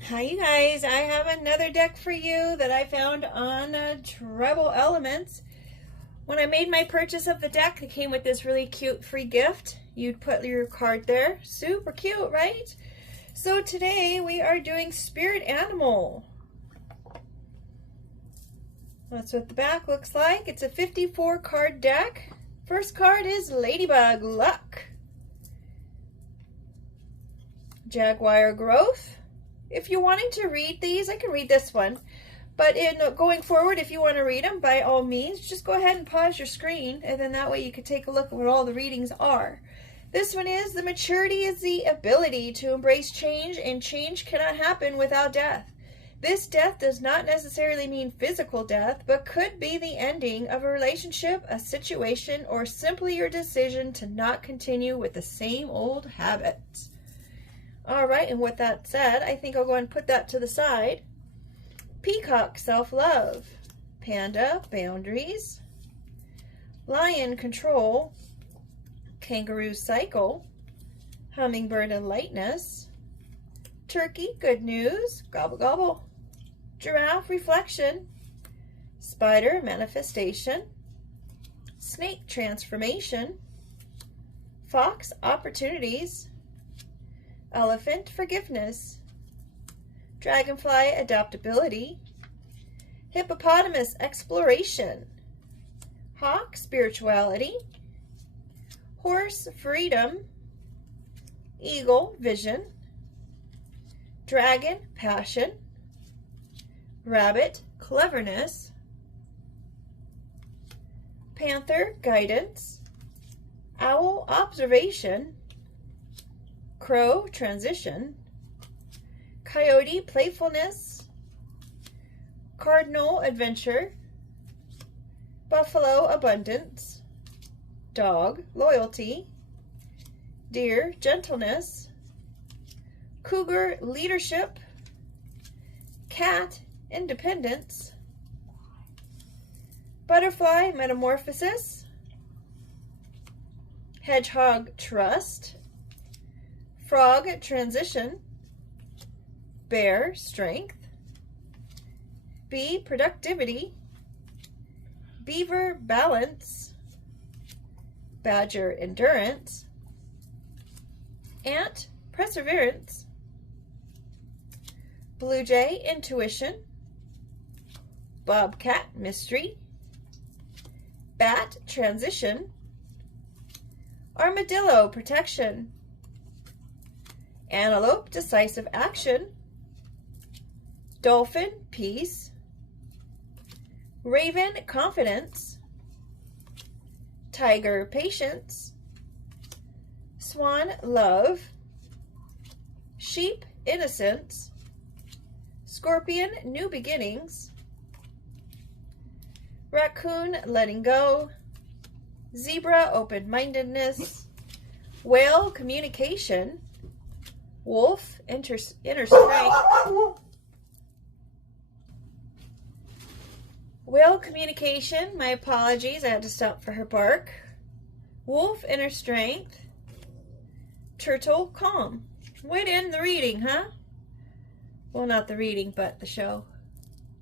Hi, you guys. I have another deck for you that I found on Tribal Elements. When I made my purchase of the deck, it came with this really cute free gift. You'd put your card there. Super cute, right? So today we are doing Spirit Animal. That's what the back looks like. It's a 54 card deck. First card is Ladybug Luck. Jaguar Growth. If you're wanting to read these, I can read this one. But in going forward, if you want to read them, by all means, just go ahead and pause your screen, and then that way you can take a look at what all the readings are. This one is, the maturity is the ability to embrace change, and change cannot happen without death. This death does not necessarily mean physical death, but could be the ending of a relationship, a situation, or simply your decision to not continue with the same old habits. All right, and with that said, I think I'll go and put that to the side. Peacock, self-love. Panda, boundaries. Lion, control. Kangaroo, cycle. Hummingbird, and lightness. Turkey, good news. Gobble, gobble. Giraffe, reflection. Spider, manifestation. Snake, transformation. Fox, opportunities. Elephant, forgiveness. Dragonfly, adaptability. Hippopotamus, exploration. Hawk, spirituality. Horse, freedom. Eagle, vision. Dragon, passion. Rabbit, cleverness. Panther, guidance. Owl, observation. Crow, transition. Coyote, playfulness. Cardinal, adventure. Buffalo, abundance. Dog, loyalty. Deer, gentleness. Cougar, leadership. Cat, independence. Butterfly, metamorphosis. Hedgehog, trust. Frog, transition. Bear, strength. Bee, productivity. Beaver, balance. Badger, endurance. Ant, perseverance. Blue jay, intuition. Bobcat, mystery. Bat, transition. Armadillo, protection. Antelope, decisive action. Dolphin, peace. Raven, confidence. Tiger, patience. Swan, love. Sheep, innocence. Scorpion, new beginnings. Raccoon, letting go. Zebra, open-mindedness. Whale, communication. Wolf, inner strength. Whale, communication. My apologies, I had to stop for her bark. Wolf, inner strength. Turtle, calm. Way to end the reading, huh? Well, not the reading, but the show.